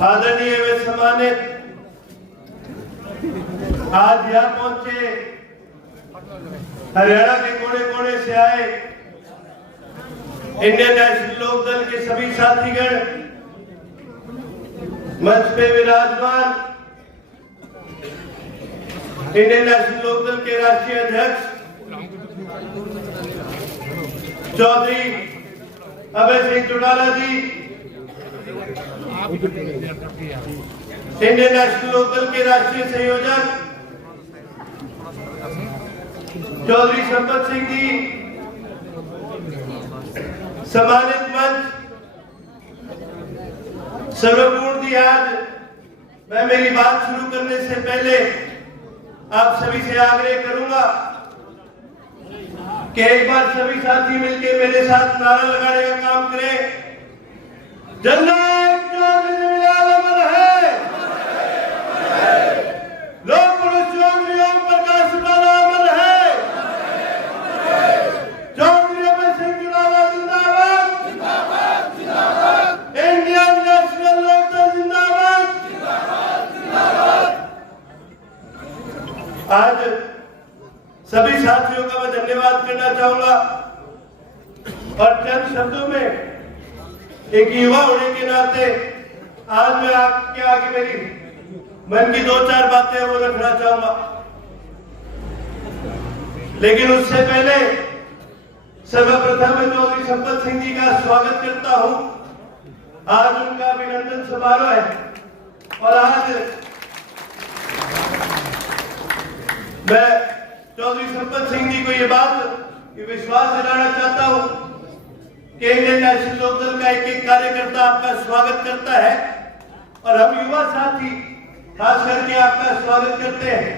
आदरणीय व सम्मानित आज यहाँ पहुंचे हरियाणा के कोने कोने से आए इंडियन नेशनल लोकदल के सभी साथीगण, मंच पे विराजमान इंडियन नेशनल लोकदल के राष्ट्रीय अध्यक्ष चौधरी अभय सिंह चौटाला जी, इंडियन नेशनल लोकदल के राष्ट्रीय संयोजक चौधरी संपत सिंह जी, सम्मानित मंच सर्वपूर्ण जी। आज मैं मेरी बात शुरू करने से पहले आप सभी से आग्रह करूंगा कि एक बार सभी साथी मिलकर मेरे साथ नारा लगाने का काम करें। जननायक चौधरी देवीलाल अमर है, लोक पुरुष चौधरी ओम प्रकाश चौटाला अमर है, चौधरी अभय सिंह चौटाला जिंदाबाद, इंडियन नेशनल लोकदल जिंदाबाद। आज सभी साथियों का मैं धन्यवाद करना चाहूंगा और चंद शब्दों में एक युवा होने के नाते आज मैं आपके आगे मेरी मन की 2-4 बातें वो रखना चाहूंगा, लेकिन उससे पहले सर्वप्रथम मैं चौधरी संपत सिंह जी का स्वागत करता हूं। आज उनका अभिनंदन समारोह है और आज मैं चौधरी संपत सिंह जी को ये बात विश्वास दिलाना चाहता हूं कि इंडियन नेशनल लोकदल का एक कार्यकर्ता आपका स्वागत करता है और हम युवा साथी खास करके आपका स्वागत करते हैं।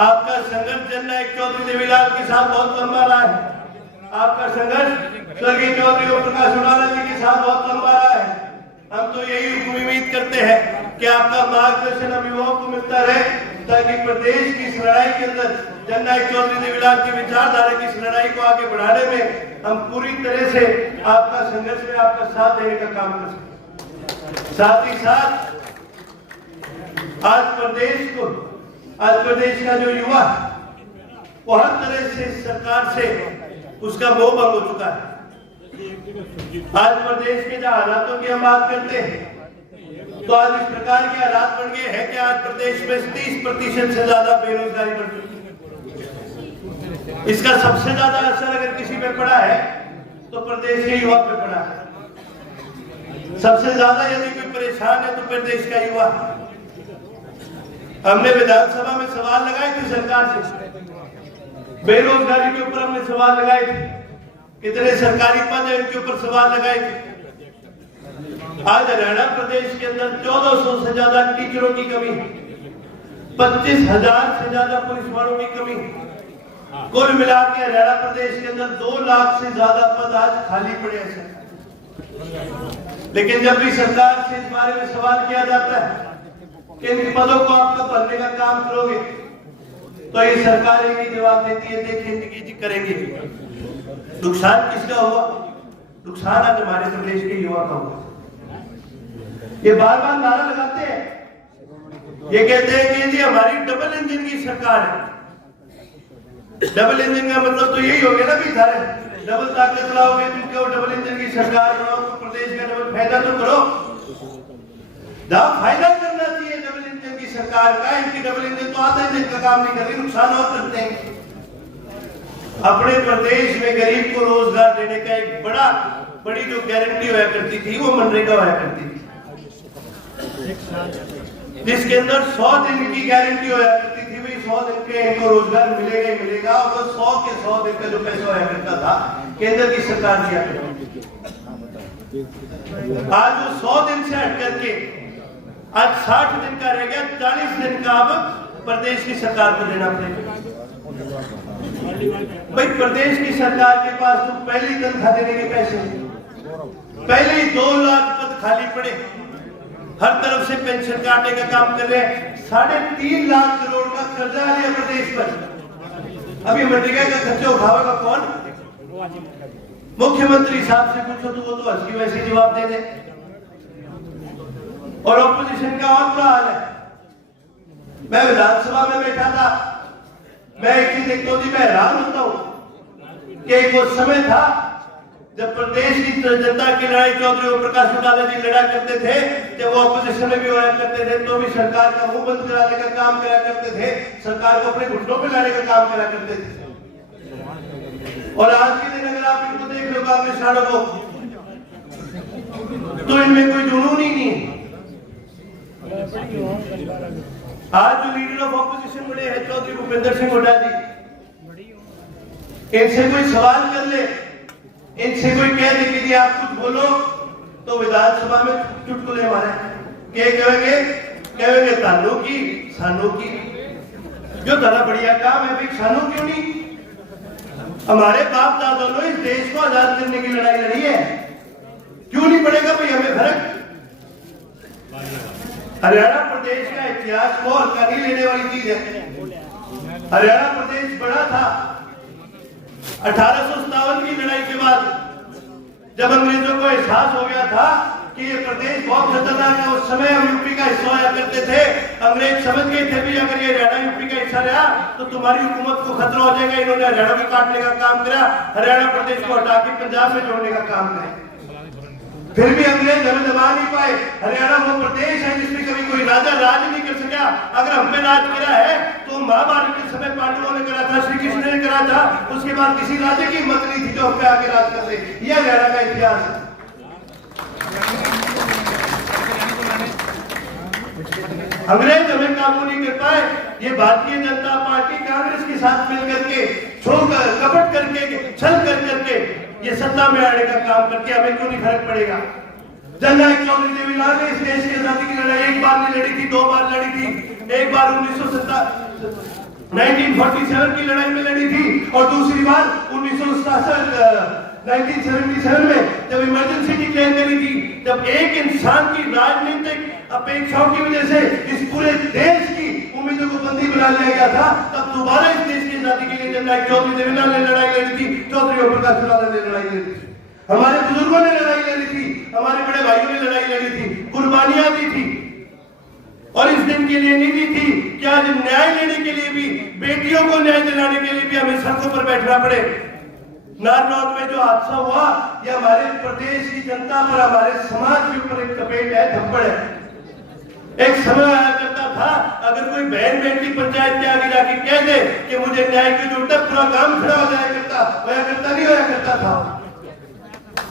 आपका संघर्ष जननायक चौधरी देवीलाल के साथ बहुत लंबा रहा है, आपका संघर्ष स्वर्गीय चौधरी ओम प्रकाश चौटाला जी के साथ बहुत लंबा रहा है। हम तो यही उम्मीद करते हैं कि आपका मार्गदर्शन हम युवाओं को मिलता रहे ताकि प्रदेश की इस लड़ाई के अंदर जननायक चौधरी देवीलाल की विचारधारा की इस लड़ाई को आगे बढ़ाने में हम पूरी तरह से आपका संघर्ष में आपका साथ देने का काम कर सकते। साथ ही साथ आज प्रदेश का जो युवा वो हर तरह से सरकार से उसका मोह भंग हो चुका है। आज प्रदेश के जहां हालातों की हम बात करते हैं तो आज इस प्रकार के हालात बन गए हैं कि आज प्रदेश में 30% से ज्यादा बेरोजगारी बढ़ चुकी है। इसका सबसे ज्यादा असर अगर किसी पे पड़ा है तो प्रदेश के युवा पे पड़ा है। सबसे ज्यादा यदि कोई परेशान है तो प्रदेश का युवा। हमने विधानसभा में सवाल लगाए थे सरकार से, बेरोजगारी के ऊपर हमने सवाल लगाए थे, कितने सरकारी पद है इनके ऊपर सवाल लगाए थे। आज हरियाणा प्रदेश के अंदर 1400 से ज्यादा टीचरों की कमी, 25,000 से ज्यादा पुलिस वालों की कमी, कुल मिला के हरियाणा प्रदेश के अंदर 2 लाख से ज्यादा पद आज खाली पड़े हैं। लेकिन जब भी सरकार से इस बारे में सवाल किया जाता है कि इन पदों को आप कब भरने का काम करोगे तो ये सरकार एक ही जवाब देती है, देखेंगे करेंगे। नुकसान किसका हुआ? नुकसान आज हमारे प्रदेश के युवा का हुआ। ये बार बार नारा लगाते हैं, ये कहते हैं कि जी हमारी डबल इंजन की सरकार है। डबल इंजन का मतलब तो यही हो गया ना कि सारे डबल ताकत लाओगे तुम क्यों डबल इंजन की सरकार बनाओ तो प्रदेश का डबल फायदा तो करो। फायदा करना चाहिए डबल इंजन की सरकार का। इनकी डबल इंजन तो आधा इंजन का काम नहीं कर रही, नुकसान और करते हैं। अपने प्रदेश में गरीब को रोजगार देने का एक बड़ी जो गारंटी हुआ करती थी वो मनरेगा हुआ करती थी, जिसके अंदर 100 दिन की गारंटी हुआ करती थी। भाई 100 दिन के इनको रोजगार मिलेगा ही मिलेगा और 100 के 100 दिन का जो पैसा हुआ करता था केंद्र की सरकार दिया करती। आज वो 100 दिन से हट करके आज 60 दिन का रह गया, 40 दिन का अब प्रदेश की सरकार को देना पड़ेगा। भाई प्रदेश की सरकार के पास तो पहली तनख्वाह देने के पैसे, पहले ही 2 लाख पद खाली पड़े, हर तरफ से पेंशन काटने का काम कर रहे हैं। 3.5 लाख करोड़ का कर्जा लिया प्रदेश पर। अभी मनरेगा का खर्चा उठावेगा कौन? मुख्यमंत्री साहब से पूछो तो वो तो हंसी वैसी जवाब दे दे। और ऑपोजिशन का और बुरा हाल है। मैं विधानसभा में बैठा था, मैं एक चीज देखता हूँ, मैं हैरान होता हूँ कि एक वो समय था जब प्रदेश की जनता की लड़ाई चौधरी ओम प्रकाश चौटाला जी लड़ा करते थे, जब वो ऑपोजिशन में भी होया करते थे तो भी सरकार का मुंह बंद कराने का काम करा करते थे, सरकार को अपने घुटनों पे लाने का काम करा करते थे। और आज के दिन अगर आप इनको देख लो कांग्रेस वालों को, तो इनमें कोई जुनून ही नहीं है। आज जो लीडर ऑफ ऑपोजिशन बने हैं चौधरी भूपेंद्र सिंह हुड्डा जी, इनसे कोई सवाल कर ले, इनसे कोई कह दे कि जी आप कुछ बोलो, तो विधानसभा में चुटकुले मारे के कहेंगे सानू की जो तरह बढ़िया काम है भाई, सानू क्यों नहीं? हमारे बाप दादों ने इस देश को आजाद करने की लड़ाई लड़ी है, क्यों नहीं पड़ेगा भाई हमें फर्क? हरियाणा प्रदेश का इतिहास को हल्का नहीं लेने वाली चीज है। हरियाणा प्रदेश बड़ा था 1857 की लड़ाई के बाद, जब अंग्रेजों को एहसास हो गया था कि ये प्रदेश बहुत खतरनाक है। उस समय हम यूपी का हिस्सा होया करते थे, अंग्रेज समझ गए थे भी अगर ये हरियाणा यूपी का हिस्सा रहा तो तुम्हारी हुकूमत को खतरा हो जाएगा। इन्होंने हरियाणा को काटने का काम करा, हरियाणा प्रदेश को हटा के पंजाब में जोड़ने का काम किया। फिर भी अंग्रेज हमें दबा नहीं पाए। हरियाणा वो प्रदेश है जिसमें कभी कोई राजा राज नहीं कर सका। अगर हम पे राज करा है तो महाभारत के समय पांडवों ने करा था, श्री कृष्ण ने करा था, उसके बाद किसी राजा की हिम्मत नहीं थी जो हम पे आके राज कर दे। यह हरियाणा का इतिहास है। अंग्रेज हमें काबू नहीं कर पाए। ये भारतीय जनता पार्टी कांग्रेस के साथ मिलकर के छोड़कर कपट करके छल कर करके ये सत्ता में आने का काम करके हमें क्यों नहीं फर्क पड़ेगा? जननायक चौधरी देवीलाल ने इस देश की आजादी की लड़ाई एक बार नहीं लड़ी थी, दो बार लड़ी थी। एक बार 1947 की लड़ाई में लड़ी थी और दूसरी बार 1977 में जब इमरजेंसी डिक्लेयर करी थी, जब एक इंसान की राजनीतिक अपेक्षाओं की वजह से इस पूरे देश की उम्मीदों को बंदी बना लिया गया था, तब दोबारा इस देश की आजादी के लिए जननायक चौधरी देवीलाल ने लड़ाई लड़ी थी, चौधरी ओम प्रकाश चौटाला ने लड़ाई लड़ी थी, हमारे बुजुर्गों ने लड़ाई लड़ी थी, हमारे बड़े भाइयों ने लड़ाई लड़ी थी, कुर्बानियां दी थी। और इस दिन के लिए नहीं दी थी कि आज न्याय लेने के लिए भी, बेटियों को न्याय दिलाने के लिए भी हमें सड़कों पर बैठना पड़े। नारनौल में जो हादसा हुआ, यह हमारे प्रदेश की जनता पर, हमारे समाज के ऊपर एक चपेट है, थप्पड़ है। एक समय आया करता था, अगर कोई बहन बेटी पंचायत के आगे जाके कह दे कि मुझे न्याय की जरूरत है, पूरा काम खड़ा हो जाया करता, नहीं होया करता था।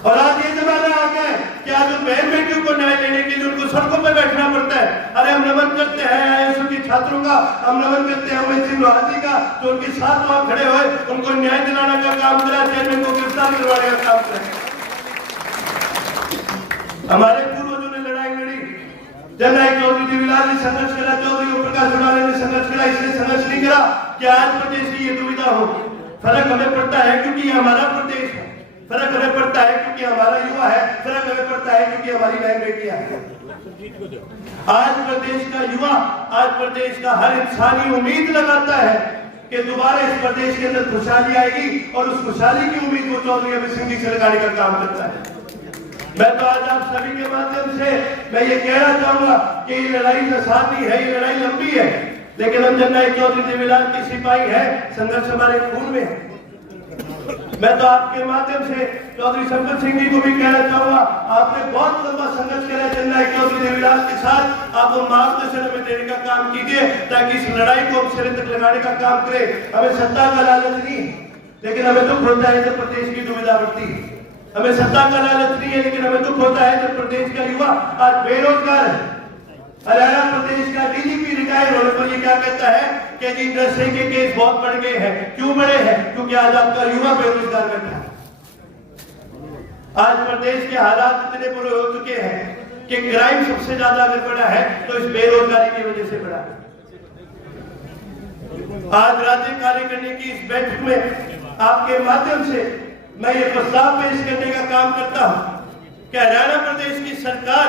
और आज ये जमाना आ गया है कि आज उन बहन बेटियों को न्याय लेने के लिए उनको सड़कों पर बैठना पड़ता है। अरे हम नमन करते हैं आईएएस के छात्रों का, हम नमन करते हैं उमेश सिंह लोहानी का, जो उनके साथ वहां खड़े हुए उनको न्याय दिलाने का काम करा, चेयरमैन को गिरफ्तार करवाने का काम करा। हमारे पूर्वजों ने लड़ाई लड़ी, जननायक चौधरी देवीलाल ने संघर्ष करा, चौधरी ओम प्रकाश चौटाला ने संघर्ष करा, इसने संघर्ष नहीं करा कि आज प्रदेश की ये दुविधा हो। फर्क हमें पड़ता है क्योंकि ये हमारा प्रदेश है, फर्क हमें पड़ता है क्योंकि हमारा युवा है, फर्क हमें पड़ता है क्योंकि हमारी बहन बेटियां हैं। आज प्रदेश का युवा, आज प्रदेश का हर इंसान ही उम्मीद लगाता है कि दोबारा इस प्रदेश के अंदर खुशहाली आएगी और उस खुशहाली की उम्मीद को चौधरी अभय सिंह जी से लगाने का काम करता है। मैं तो आज आप सभी के माध्यम से मैं ये कहना चाहूंगा कि ये लड़ाई आसानी है, ये लड़ाई लंबी है, लेकिन हम जननायक चौधरी देवीलाल की सिपाही है, संघर्ष हमारे खून में है। मैं तो आपके माध्यम से चौधरी शंकर सिंह जी को भी कहना चाहूंगा, आपने बहुत लंबा संघर्ष किया जननायक चौधरी देवीलाल के साथ, आप वो मार्गदर्शन हमें देने का काम कीजिए ताकि इस लड़ाई को हम सिरे तक लगाने का काम करें। हमें सत्ता का लालच नहीं, लेकिन हमें दुख होता है जब प्रदेश की दुविधा बढ़ती है। हमें सत्ता का लालच नहीं है, लेकिन हमें दुख होता है जब प्रदेश का युवा आज बेरोजगार है। हरियाणा प्रदेश का डीजीपी रिटायर होने पर ये क्या कहता है कि जी नशे के केस बहुत बढ़ गए हैं। क्यों बढ़े हैं? क्योंकि आज आपका युवा बेरोजगार बैठा है। आज प्रदेश के हालात इतने बुरे हो चुके हैं कि क्राइम सबसे ज्यादा अगर बढ़ा है तो इस बेरोजगारी की वजह से बढ़ा है। आज राज्य कार्य करने की इस बैठक में आपके माध्यम से मैं ये प्रस्ताव पेश करने का काम करता हूं कि हरियाणा प्रदेश की सरकार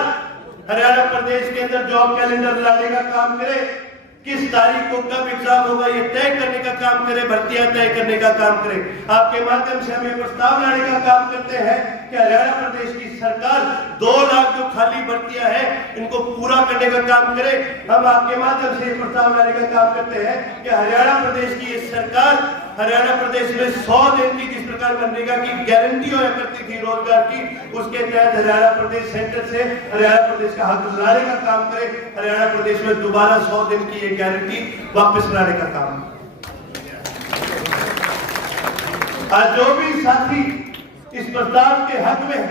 हरियाणा प्रदेश के अंदर जॉब कैलेंडर लाने का काम करे, किस तारीख को कब एग्जाम होगा ये तय करने का काम करे, भर्तियां तय करने का काम करे। आपके माध्यम से हम ये प्रस्ताव लाने का काम करते हैं कि हरियाणा प्रदेश की सरकार 2 लाख जो खाली भर्तियां हैं इनको पूरा करने का काम करे। हम आपके माध्यम से ये प्रस्ताव लाने का काम करते हैं कि हरियाणा प्रदेश की ये सरकार हरियाणा प्रदेश में 100 दिन की जिस प्रकार मनरेगा की गारंटी होया करती थी रोजगार की, उसके तहत हरियाणा प्रदेश सेंटर से हरियाणा प्रदेश का हक लाने का काम करे। हरियाणा प्रदेश में दोबारा 100 दिन की ये गारंटी वापस लाने का काम। आज जो भी साथी इस प्रस्ताव के हक में है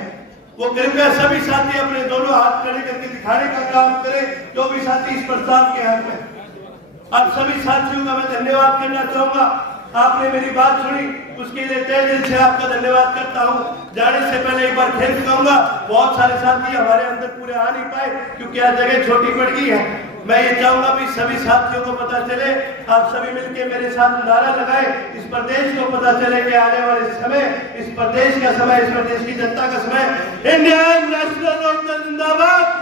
वो कृपया सभी साथी अपने दोनों हाथ खड़े करके दिखाने का काम करें। जो भी साथी इस प्रस्ताव के हक में, आप सभी साथियों का मैं धन्यवाद करना चाहूंगा। आपने मेरी बात सुनी, उसके लिए तहे दिल से आपका धन्यवाद करता हूं। जाने से पहले एक बार फिर कहूंगा, बहुत सारे साथी हमारे अंदर पूरे आ नहीं पाए क्योंकि आज जगह छोटी पड़ गई है। मैं ये चाहूंगा भी सभी साथियों को पता चले, आप सभी मिलकर मेरे साथ नारा लगाए, इस प्रदेश को पता चले कि आने वाले समय, इस प्रदेश का समय, इस प्रदेश की जनता का समय, इंडियन नेशनल लोकदल जिंदाबाद।